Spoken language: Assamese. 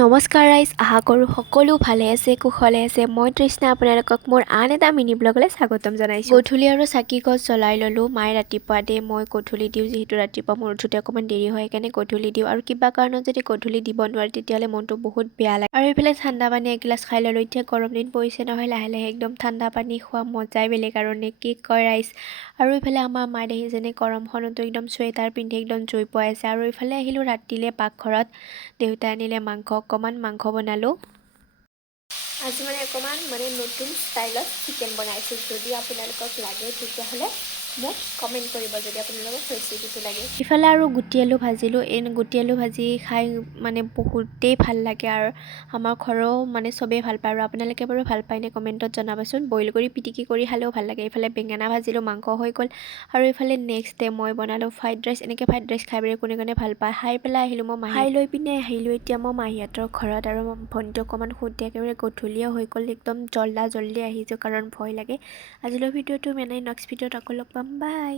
নমস্কাৰ ৰাইজ, আশা কৰোঁ সকলো ভালে আছে, কুশলে আছে। মই তৃষ্ণা আপোনালোকক মোৰ আন এটা মিনি ব্লগলৈ স্বাগতম জনাইছোঁ। গধূলি আৰু চাকি গছ জ্বলাই ল'লোঁ। মায়ে ৰাতিপুৱা দিয়ে, মই গধূলি দিওঁ। যিহেতু ৰাতিপুৱা মোৰ উঠোতে অকণমান দেৰি হয়, সেইকাৰণে গধূলি দিওঁ। আৰু কিবা কাৰণত যদি গধূলি দিব নোৱাৰে, তেতিয়াহ'লে মনটো বহুত বেয়া লাগে। আৰু এইফালে ঠাণ্ডা পানী এগিলাচ খাই ল'লোঁ। এতিয়া গৰম দিন পৰিছে নহয়, লাহে লাহে একদম ঠাণ্ডা পানী খোৱা মজাই বেলেগ আৰু নে কি কয় ৰাইজ। আৰু এইফালে আমাৰ মায়ে দেখিছেনে গৰমখনতো একদম চুৱেটাৰ পিন্ধি একদম জুই পোৱাই আছে। আৰু এইফালে আহিলোঁ ৰাতিলৈ পাকঘৰত। দেউতাই আনিলে মাংস, অকণমান মাংস বনালোঁ। আজি অকণমান নতুন ষ্টাইলত চিকেন বনাইছোঁ। যদি আপোনালোকক লাগে তেতিয়াহ'লে মোক কমেণ্ট কৰিব, যদি আপোনালোকক ৰেচিপিটো লাগে। ইফালে আৰু গুটি আলু ভাজিলোঁ। এই গুটি আলু ভাজি খাই বহুতেই ভাল লাগে আৰু আমাৰ ঘৰেও চবেই ভাল পায়। আৰু আপোনালোকে বাৰু ভাল পায়নে কমেণ্টত জনাবচোন। বইল কৰি পিটিকি কৰি খালেও ভাল লাগে। এইফালে বেঙেনা ভাজিলোঁ, মাংস হৈ গ'ল। আৰু এইফালে নেক্সট ডে মই বনালোঁ ফ্ৰাইড ৰাইচ। এনেকৈ ফ্ৰাইড ৰাইচ খাই পেলাই কোনে ভাল পায়। খাই পেলাই আহিলোঁ মই খাই লৈ পিনে আহিলোঁ এতিয়া মই মাহীহঁতৰ ঘৰত। আৰু ভণ্টি অকণমান শুওঁতে একেবাৰে গধূলিয়ে হৈ গ'ল। একদম জল্দি আহিছোঁ কাৰণ ভয় লাগে। আজিলৈ ভিডিঅ'টো নেক্সট ভিডিঅ'ত আকৌ লগ পাম। বাই।